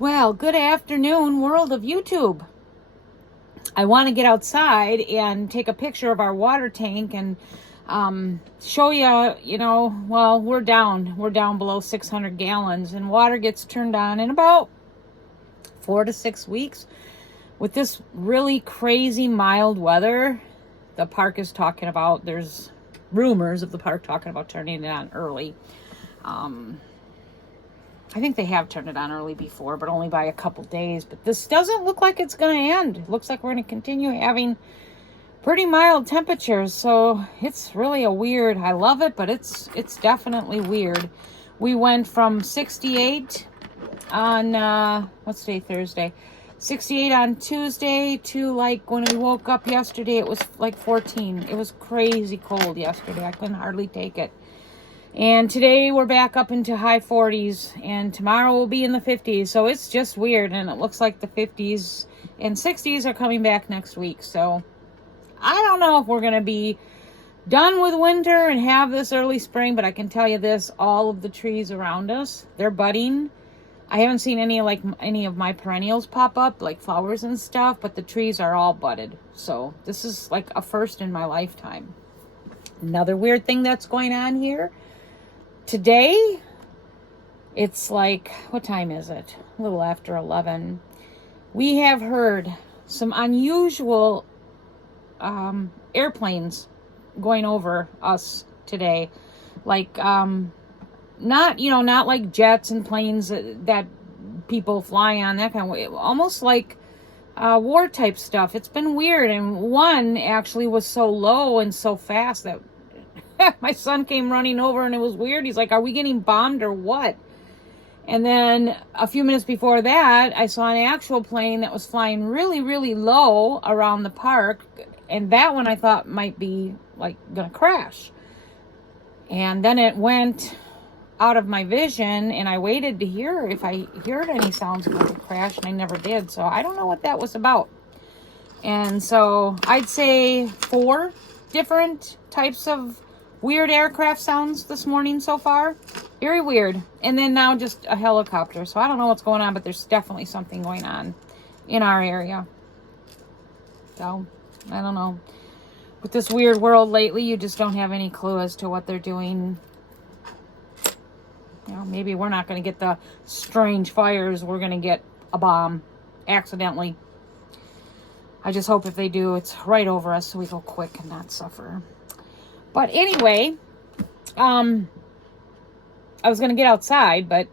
Well, good afternoon, world of YouTube. I want to get outside and take a picture of our water tank and show you, well, we're down. We're down below 600 gallons, and water gets turned on in about 4 to 6 weeks. With this really crazy mild weather, the park is talking about, there's rumors of the park talking about turning it on early. I think they have turned it on early before, but only by a couple days. But this doesn't look like it's going to end. It looks like we're going to continue having pretty mild temperatures. So it's really a weird, I love it, but it's definitely weird. We went from 68 on, what's today, Thursday? 68 on Tuesday to like when we woke up yesterday, it was like 14. It was crazy cold yesterday. I couldn't hardly take it. And today we're back up into high 40s, and tomorrow we'll be in the 50s. So it's just weird, and it looks like the 50s and 60s are coming back next week. So I don't know if we're going to be done with winter and have this early spring, but I can tell you this, all of the trees around us, they're budding. I haven't seen any of my perennials pop up, like flowers and stuff, but the trees are all budded. So this is like a first in my lifetime. Another weird thing that's going on here. Today, it's like, what time is it? A little after 11. We have heard some unusual airplanes going over us today. Like, not like jets and planes that people fly on, that kind of way. Almost like war type stuff. It's been weird. And one actually was so low and so fast that my son came running over, and it was weird. He's like, are we getting bombed or what? And then a few minutes before that, I saw an actual plane that was flying really, really low around the park. And that one I thought might be like going to crash. And then it went out of my vision, and I waited to hear if I heard any sounds of it crash, and I never did. So I don't know what that was about. And so I'd say 4 different types of weird aircraft sounds this morning so far. Very weird. And then now just a helicopter. So I don't know what's going on, but there's definitely something going on in our area. So I don't know. With this weird world lately, you just don't have any clue as to what they're doing. Maybe we're not going to get the strange fires. We're going to get a bomb accidentally. I just hope if they do, it's right over us so we go quick and not suffer. But anyway, I was going to get outside, but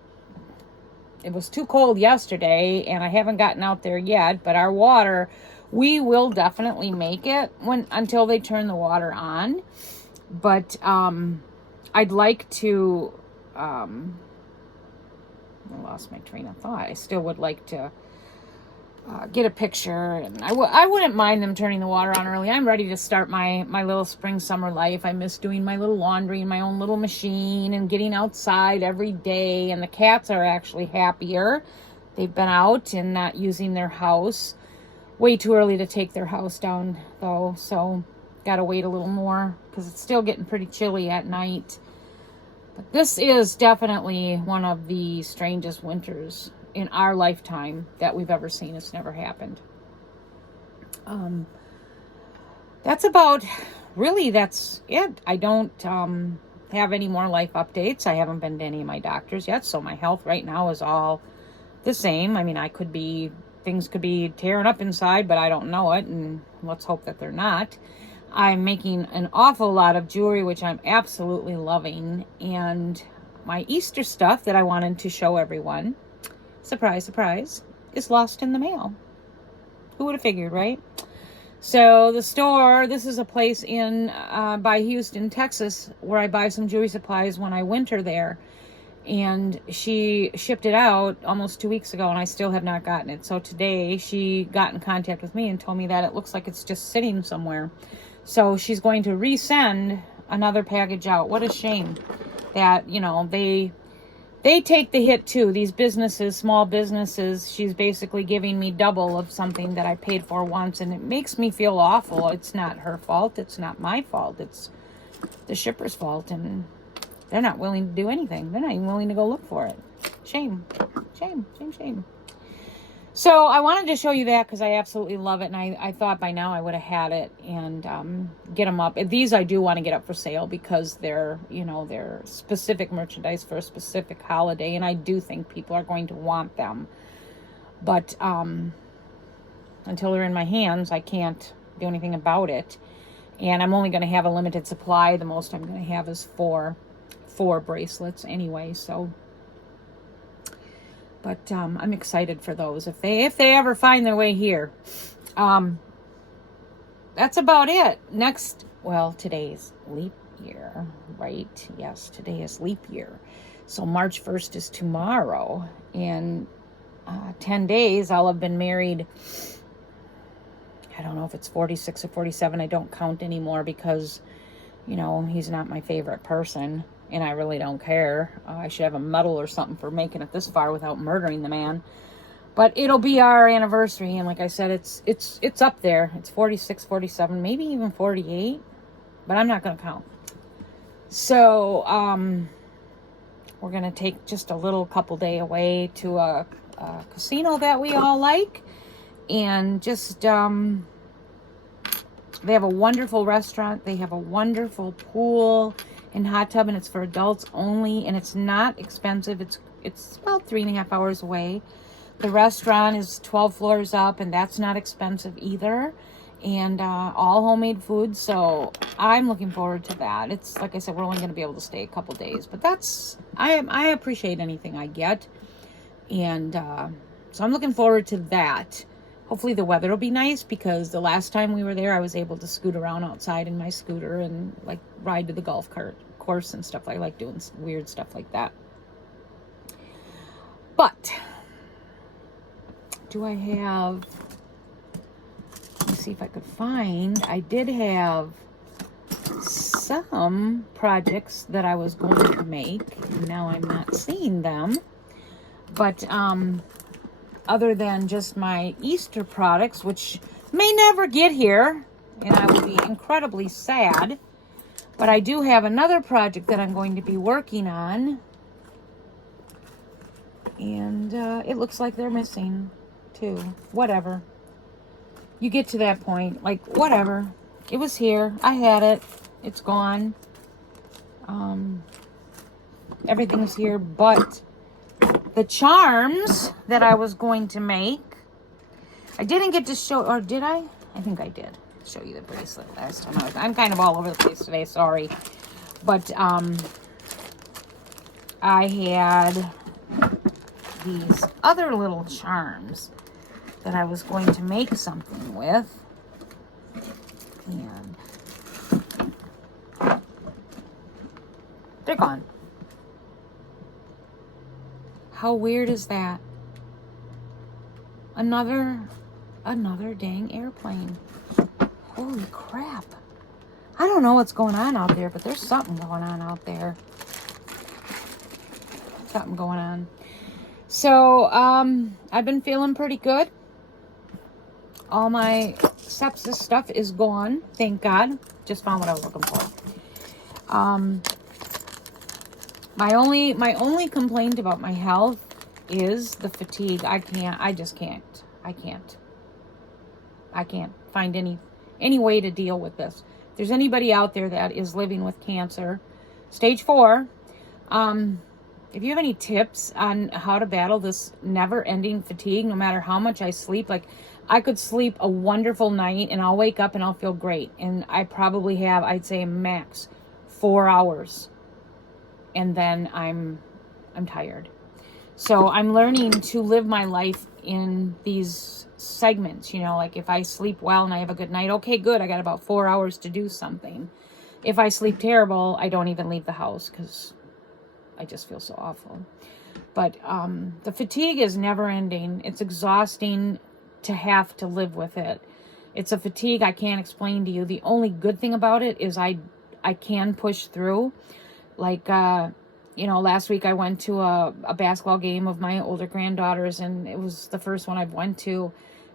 it was too cold yesterday, and I haven't gotten out there yet. But our water, we will definitely make it until they turn the water on. But I'd like to, I lost my train of thought. I still would like to get a picture, and I wouldn't mind them turning the water on early. I'm ready to start my little spring summer life. I miss doing my little laundry in my own little machine and getting outside every day. And the cats are actually happier. They've been out and not using their house. Way too early to take their house down though, so gotta wait a little more because it's still getting pretty chilly at night. But this is definitely one of the strangest winters in our lifetime that we've ever seen. It's never happened. That's it. I don't have any more life updates. I haven't been to any of my doctors yet, so my health right now is all the same. I mean, things could be tearing up inside, but I don't know it, and let's hope that they're not. I'm making an awful lot of jewelry, which I'm absolutely loving, and my Easter stuff that I wanted to show everyone, surprise, surprise, is lost in the mail. Who would have figured, right? So the store, this is a place in by Houston, Texas, where I buy some jewelry supplies when I winter there. And she shipped it out almost 2 weeks ago, and I still have not gotten it. So today she got in contact with me and told me that it looks like it's just sitting somewhere. So she's going to resend another package out. What a shame that, they take the hit too. These businesses, small businesses, she's basically giving me double of something that I paid for once, and it makes me feel awful. It's not her fault. It's not my fault. It's the shipper's fault, and they're not willing to do anything. They're not even willing to go look for it. Shame. Shame, shame, shame. So I wanted to show you that because I absolutely love it, and I thought by now I would have had it and get them up. These I do want to get up for sale because they're, they're specific merchandise for a specific holiday, and I do think people are going to want them. But until they're in my hands, I can't do anything about it. And I'm only going to have a limited supply. The most I'm going to have is four bracelets anyway, so... But I'm excited for those if they ever find their way here. That's about it. Next, well, today's leap year, right? Yes, today is leap year. So March 1st is tomorrow. In 10 days, I'll have been married. I don't know if it's 46 or 47. I don't count anymore because, he's not my favorite person. And I really don't care. I should have a medal or something for making it this far without murdering the man. But it'll be our anniversary, and like I said, it's up there. It's 46, 47, maybe even 48. But I'm not going to count. So we're going to take just a little couple day away to a casino that we all like, and just they have a wonderful restaurant. They have a wonderful pool and hot tub, and it's for adults only, and it's not expensive. It's about 3.5 hours away. The restaurant is 12 floors up, and that's not expensive either, and all homemade food. So I'm looking forward to that. It's like I said, we're only going to be able to stay a couple days, but I appreciate anything I get, and so I'm looking forward to that. Hopefully the weather will be nice, because the last time we were there, I was able to scoot around outside in my scooter and like ride to the golf course and stuff. I like doing weird stuff like that. But do I have, let me see if I could find, I did have some projects that I was going to make. Now I'm not seeing them. But other than just my Easter products, which may never get here, and I will be incredibly sad. But I do have another project that I'm going to be working on. And it looks like they're missing, too. Whatever. You get to that point. Like, whatever. It was here. I had it. It's gone. Everything's here, but the charms that I was going to make, I didn't get to show, or did I? I think I did show you the bracelet last time. I'm kind of all over the place today, sorry. But I had these other little charms that I was going to make something with. And they're gone. How weird is that? Another dang airplane. Holy crap. I don't know what's going on out there, but there's something going on out there. Something going on. So, I've been feeling pretty good. All my sepsis stuff is gone, thank God. Just found what I was looking for. My only complaint about my health is the fatigue. I can't find any way to deal with this. If there's anybody out there that is living with cancer, stage 4, if you have any tips on how to battle this never-ending fatigue, no matter how much I sleep, like I could sleep a wonderful night and I'll wake up and I'll feel great. And I probably have, I'd say max 4 hours. And then I'm tired. So I'm learning to live my life in these segments, like if I sleep well and I have a good night, okay, good, I got about 4 hours to do something. If I sleep terrible, I don't even leave the house because I just feel so awful. But the fatigue is never ending. It's exhausting to have to live with it. It's a fatigue I can't explain to you. The only good thing about it is I can push through. Like, last week I went to a basketball game of my older granddaughters, and it was the first one I've went to,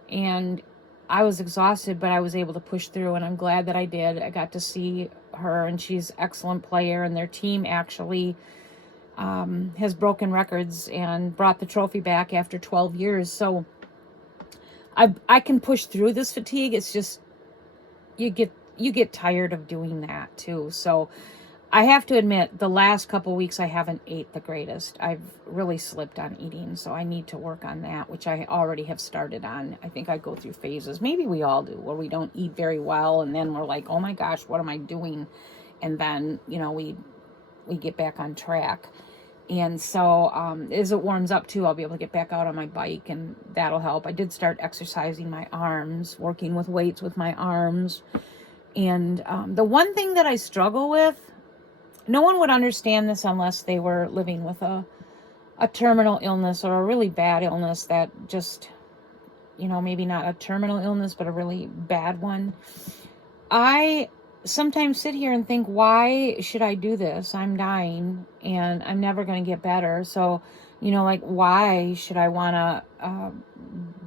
and I was exhausted, but I was able to push through, and I'm glad that I did. I got to see her, and she's an excellent player, and their team actually has broken records and brought the trophy back after 12 years. So I can push through this fatigue. It's just you get tired of doing that too. So I have to admit, the last couple weeks I haven't ate the greatest. I've really slipped on eating, so I need to work on that, which I already have started on. I think I go through phases. Maybe we all do, where we don't eat very well, and then we're like, oh my gosh, what am I doing? And then, we get back on track. And so as it warms up too, I'll be able to get back out on my bike, and that'll help. I did start exercising my arms, working with weights with my arms. And the one thing that I struggle with, no one would understand this unless they were living with a terminal illness or a really bad illness that just, maybe not a terminal illness, but a really bad one. I sometimes sit here and think, why should I do this? I'm dying and I'm never going to get better. So, why should I want to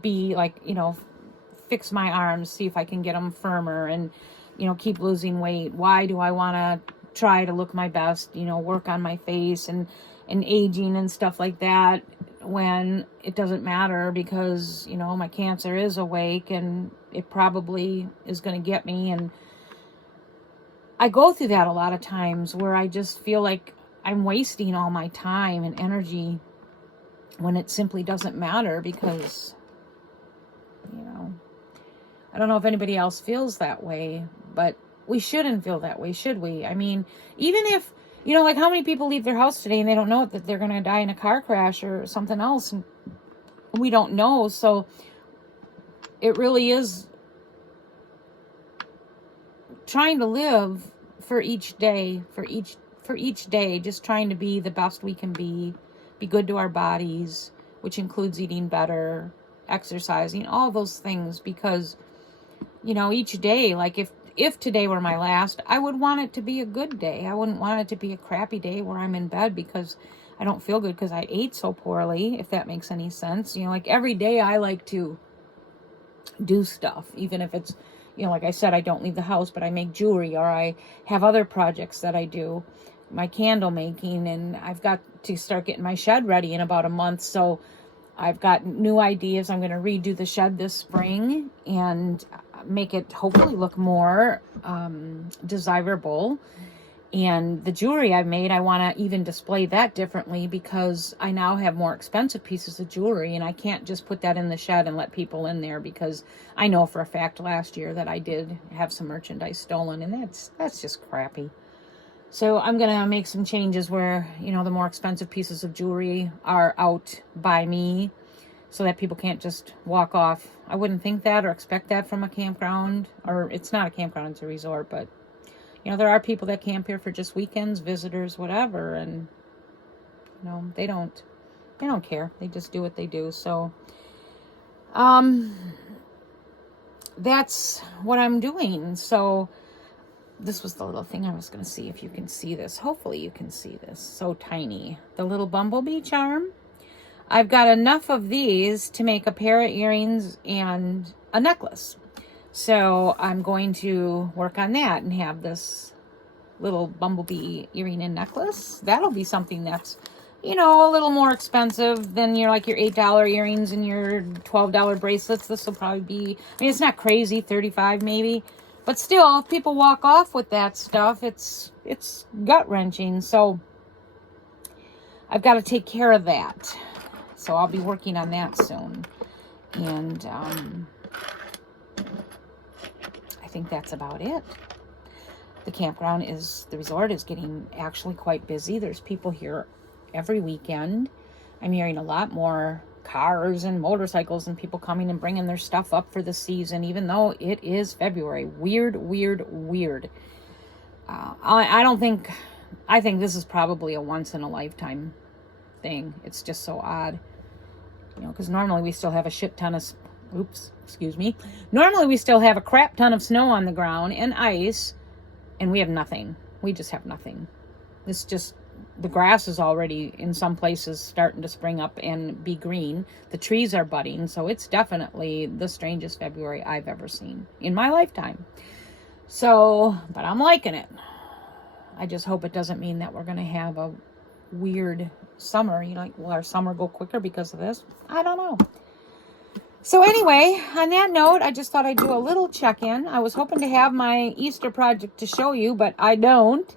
be like, fix my arms, see if I can get them firmer and, keep losing weight? Why do I want to try to look my best, work on my face and aging and stuff like that, when it doesn't matter because, my cancer is awake and it probably is going to get me. And I go through that a lot of times where I just feel like I'm wasting all my time and energy when it simply doesn't matter because, I don't know if anybody else feels that way, but we shouldn't feel that way, should we? I mean, even if, like how many people leave their house today and they don't know that they're going to die in a car crash or something else, and we don't know. So it really is trying to live for each day, just trying to be the best we can be good to our bodies, which includes eating better, exercising, all those things, because, each day, like if today were my last, I would want it to be a good day. I wouldn't want it to be a crappy day where I'm in bed because I don't feel good because I ate so poorly, if that makes any sense. Like every day I like to do stuff, even if it's, like I said, I don't leave the house, but I make jewelry, or I have other projects that I do, my candle making, and I've got to start getting my shed ready in about a month. So I've got new ideas. I'm going to redo the shed this spring and make it hopefully look more desirable. And the jewelry I've made, I want to even display that differently because I now have more expensive pieces of jewelry, and I can't just put that in the shed and let people in there, because I know for a fact last year that I did have some merchandise stolen, and that's just crappy. So I'm going to make some changes where, the more expensive pieces of jewelry are out by me so that people can't just walk off. I wouldn't think that or expect that from a campground, or it's not a campground, it's a resort, but there are people that camp here for just weekends, visitors, whatever, and they don't care. They just do what they do. So that's what I'm doing. So this was the little thing I was going to see if you can see this. Hopefully you can see this. So tiny. The little bumblebee charm. I've got enough of these to make a pair of earrings and a necklace. So I'm going to work on that and have this little bumblebee earring and necklace. That'll be something that's, a little more expensive than your $8 earrings and your $12 bracelets. This will probably be, it's not crazy, $35 maybe. But still, if people walk off with that stuff, it's gut-wrenching. So I've got to take care of that. So I'll be working on that soon. And I think that's about it. The resort is getting actually quite busy. There's people here every weekend. I'm hearing a lot more cars and motorcycles and people coming and bringing their stuff up for the season, even though it is February. Weird. I think this is probably a once in a lifetime thing. It's just so odd, because normally we still have a shit ton of, normally we still have a crap ton of snow on the ground and ice, and we have nothing. We just have nothing. The grass is already in some places starting to spring up and be green. The trees are budding. So it's definitely the strangest February I've ever seen in my lifetime. So, but I'm liking it. I just hope it doesn't mean that we're going to have a weird summer. Will our summer go quicker because of this? I don't know. So anyway, on that note, I just thought I'd do a little check-in. I was hoping to have my Easter project to show you, but I don't.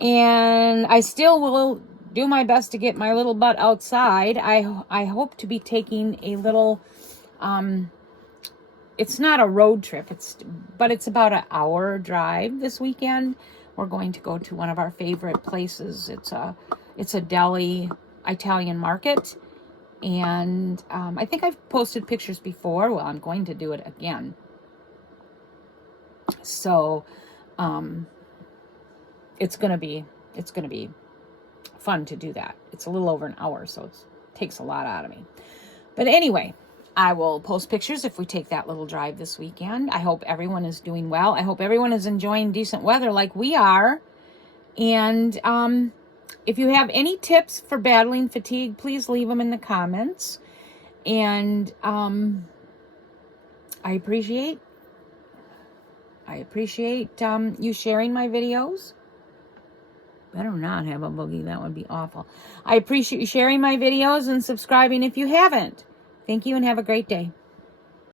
And I still will do my best to get my little butt outside. I hope to be taking a little, it's not a road trip, but it's about an hour drive this weekend. We're going to go to one of our favorite places. It's a deli Italian market. And I think I've posted pictures before. Well, I'm going to do it again. So it's gonna be fun to do that. It's a little over an hour, so it takes a lot out of me. But anyway, I will post pictures if we take that little drive this weekend. I hope everyone is doing well. I hope everyone is enjoying decent weather like we are. And if you have any tips for battling fatigue, please leave them in the comments. And I appreciate you sharing my videos. Better not have a boogie. That would be awful. I appreciate you sharing my videos and subscribing if you haven't. Thank you and have a great day.